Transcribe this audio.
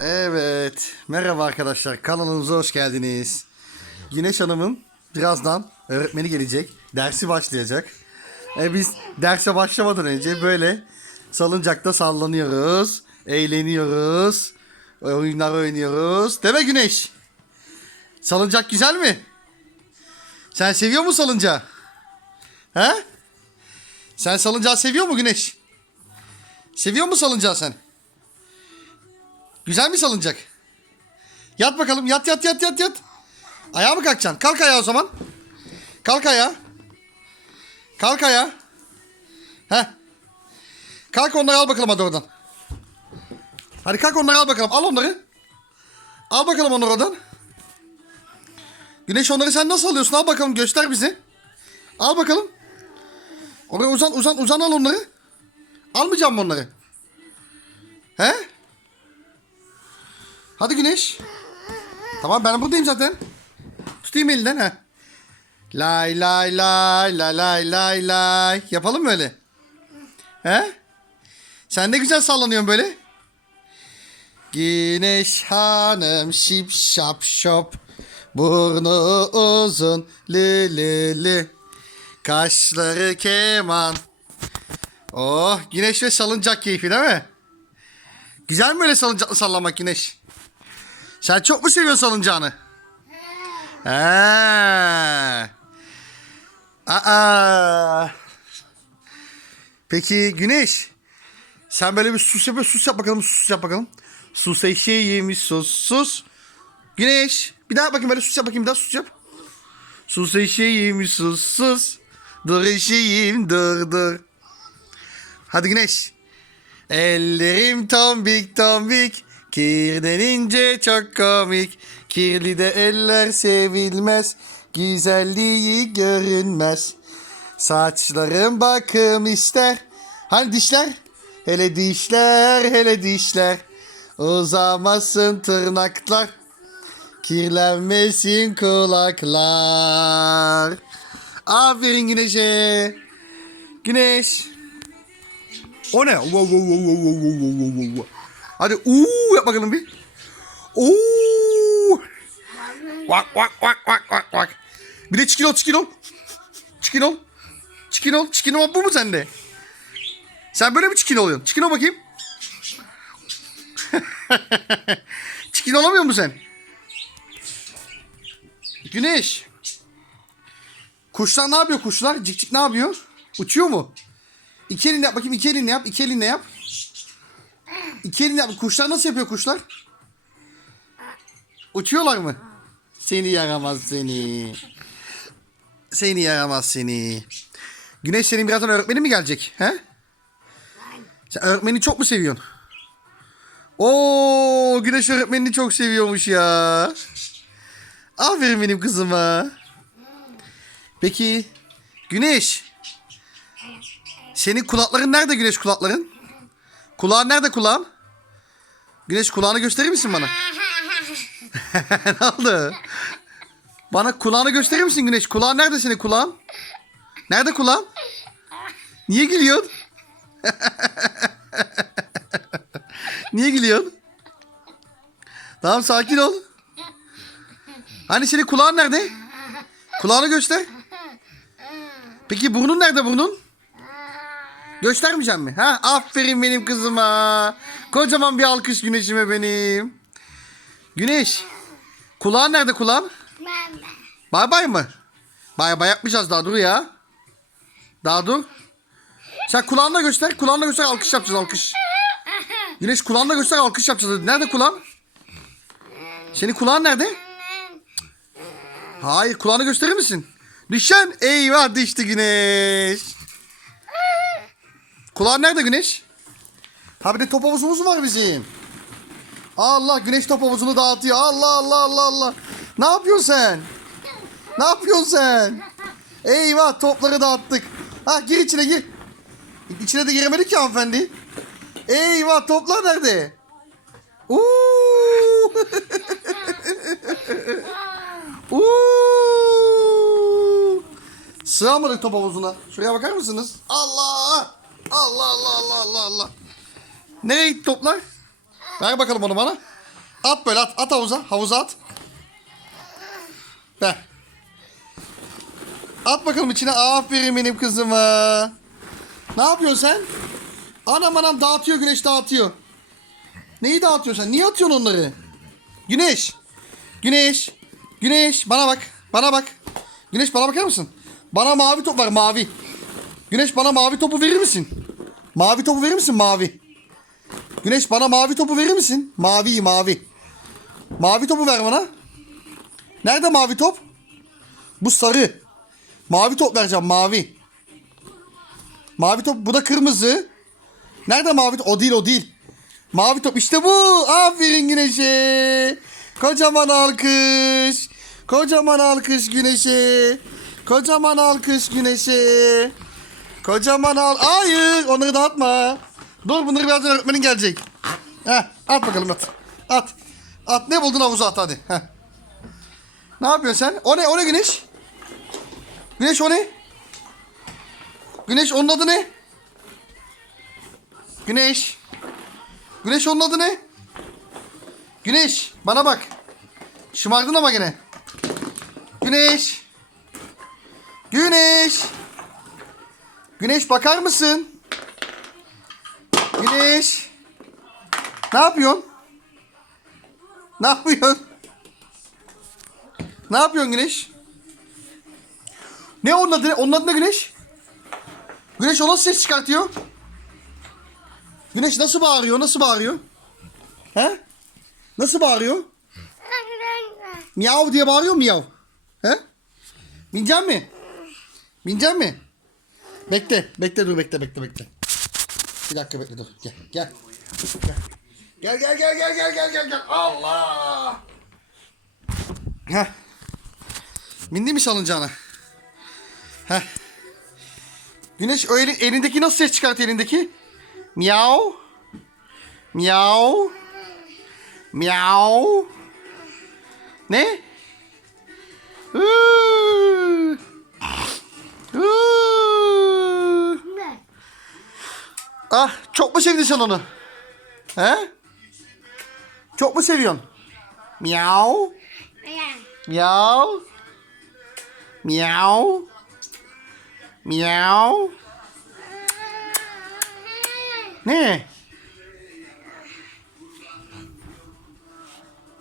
Evet. Merhaba arkadaşlar. Kanalımıza hoş geldiniz. Güneş Hanım'ın birazdan öğretmeni gelecek. Dersi başlayacak. E biz derse başlamadan önce böyle salıncakta sallanıyoruz. Eğleniyoruz. Oyunlar oynuyoruz. Değil mi Güneş? Salıncak güzel mi? Sen seviyor musun salıncağı? He? Sen salıncağı seviyor mu Güneş? Seviyor musun salıncağı sen? Güzel mi salıncak? Yat bakalım. Yat yat yat yat yat. Ayağa mı kalkacaksın? Kalk ayağa o zaman. Kalk ayağa. Kalk ayağa. Heh. Kalk onları al bakalım hadi oradan. Hadi kalk onları al bakalım. Al onları. Al bakalım onları oradan. Güneş onları sen nasıl alıyorsun? Al bakalım göster bize. Al bakalım. Oraya uzan uzan uzan al onları. Almayacağım onları? He? Hadi Güneş. Tamam ben buradayım zaten. Tutayım elinden ha. Lay lay lay lay lay lay lay. Yapalım mı öyle? He? Sen ne güzel sallanıyorsun böyle. Güneş hanım şip şap şop. Burnu uzun li li li. Kaşları keman. Oh güneş ve salıncak keyfi değil mi? Güzel mi öyle salıncaklı sallamak güneş? Sen çok mu seviyorsun salıncağını? He. Aa. Peki Güneş. Sen böyle bir sus yap, sus yap bakalım, sus yap bakalım. Sus eşeğim, sus, sus. Güneş. Bir daha bakayım böyle sus yap bakayım bir daha sus yap. Sus eşeğim, sus, sus. Dur eşeğim, dur, dur. Hadi Güneş. Ellerim tombik tombik Kirlenince çok komik. Kirli de eller sevilmez. Güzelliği görünmez. Saçlarım bakım ister. Hani dişler? Hele dişler, hele dişler. Uzamasın tırnaklar. Kirlenmesin kulaklar. Aferin Güneş'e. Güneş. O ne? Wow, wow, wow, wow, wow, wow, wow. Hadi uuu yap bakalım bir. Uuu. Vak vak vak vak vak vak. Bir de çikin ol çikin ol. Çikin ol. Çikin ol. Çikin ol bu mu sende? Sen böyle mi çikin oluyorsun? Çikin ol bakayım. çikin olamıyor musun sen? Güneş. Kuşlar ne yapıyor kuşlar? Cik cik ne yapıyor? Uçuyor mu? İki elinle yap bakayım. iki elinle yap. iki elinle yap. İki yap. Kuşlar nasıl yapıyor kuşlar? Uçuyorlar mı? Seni yaramaz seni. Seni yaramaz seni. Güneş senin birazdan öğretmenin mi gelecek? He? Sen öğretmenini çok mu seviyorsun? Oo, Güneş öğretmenini çok seviyormuş ya. Aferin benim kızıma. Peki Güneş senin kulakların nerede güneş kulakların? Kulağın nerede kulağın? Güneş kulağını gösterir misin bana? ne oldu? Bana kulağını gösterir misin güneş? Kulağın nerede senin kulağın? Nerede kulağın? Niye gülüyorsun? Niye gülüyorsun? Tamam sakin ol. Hani senin kulağın nerede? Kulağını göster. Peki burnun nerede burnun? Göstermeyeceğim mi? Ha? Aferin benim kızıma. Kocaman bir alkış güneşime benim. Güneş. Kulağın nerede kulağın? De. Bay bay mı? Bay bay yapmayacağız daha dur ya. Daha dur. Sen kulağını göster. Kulağını göster alkış yapacağız alkış. Güneş kulağını göster alkış yapacağız. Nerede kulağın? Senin kulağın nerede? Hayır kulağını gösterir misin? Düşen eyvah düştü güneş. Kulağın nerede güneş? Ha bir de top havuzumuz var bizim. Allah güneş top havuzunu dağıtıyor. Allah Allah Allah Allah. Ne yapıyorsun sen? Ne yapıyorsun sen? Eyvah topları dağıttık. Ha gir içine gir. İçine de giremedik ki hanımefendi. Eyvah toplar nerede? Uuu. Uuu. Sığamadık top havuzuna. Şuraya bakar mısınız? Allah! Allah Allah Allah Allah Allah. Nereye gitti toplar? Ver bakalım onu bana. At böyle at. At havuza. Havuza at. Ver. At bakalım içine. Aferin benim kızıma. Ne yapıyorsun sen? Anam anam dağıtıyor güneş dağıtıyor. Neyi dağıtıyorsun sen? Niye atıyorsun onları? Güneş. Güneş. Güneş. Bana bak. Bana bak. Güneş bana bakar mısın? Bana mavi top var mavi. Güneş bana mavi topu verir misin? Mavi topu verir misin mavi? Güneş bana mavi topu verir misin? Mavi mavi. Mavi topu ver bana. Nerede mavi top? Bu sarı. Mavi top vereceğim mavi. Mavi top bu da kırmızı. Nerede mavi top? O değil o değil. Mavi top işte bu. Aferin güneşe. Kocaman alkış. Kocaman alkış güneşe. Kocaman alkış güneşe. Kocaman al. Hayır onları dağıtma. Dur bunları birazdan öğretmenin gelecek. Heh, at bakalım at. At. At ne buldun havuza at hadi. Heh. Ne yapıyorsun sen? O ne? O ne güneş? Güneş o ne? Güneş onun adı ne? Güneş. Güneş onun adı ne? Güneş bana bak. Şımardın ama gene. Güneş. Güneş. Güneş bakar mısın? Güneş. Ne yapıyorsun? Ne yapıyorsun? Ne yapıyorsun Güneş? Ne onun adı? Onun adı ne Güneş? Güneş o nasıl ses çıkartıyor? Güneş nasıl bağırıyor? Nasıl bağırıyor? He? Nasıl bağırıyor? Miyav diye bağırıyor mu miyav? He? Binecek mi? Binecek mi? Bekle, bekle dur bekle bekle bekle. Bir dakika bekle dur. Gel, gel. Gel. Gel gel gel gel gel gel gel. Allah! Heh. Bindi mi salıncağına? Heh. Güneş o eli- elindeki nasıl ses çıkartıyor elindeki? Miyav. Miyav. Miyav. Ne? Hıı. Hıı. Ah çok mu sevdin sen onu? He? Çok mu seviyorsun? Miyav. Miyav. Miyav. Miyav. Ne?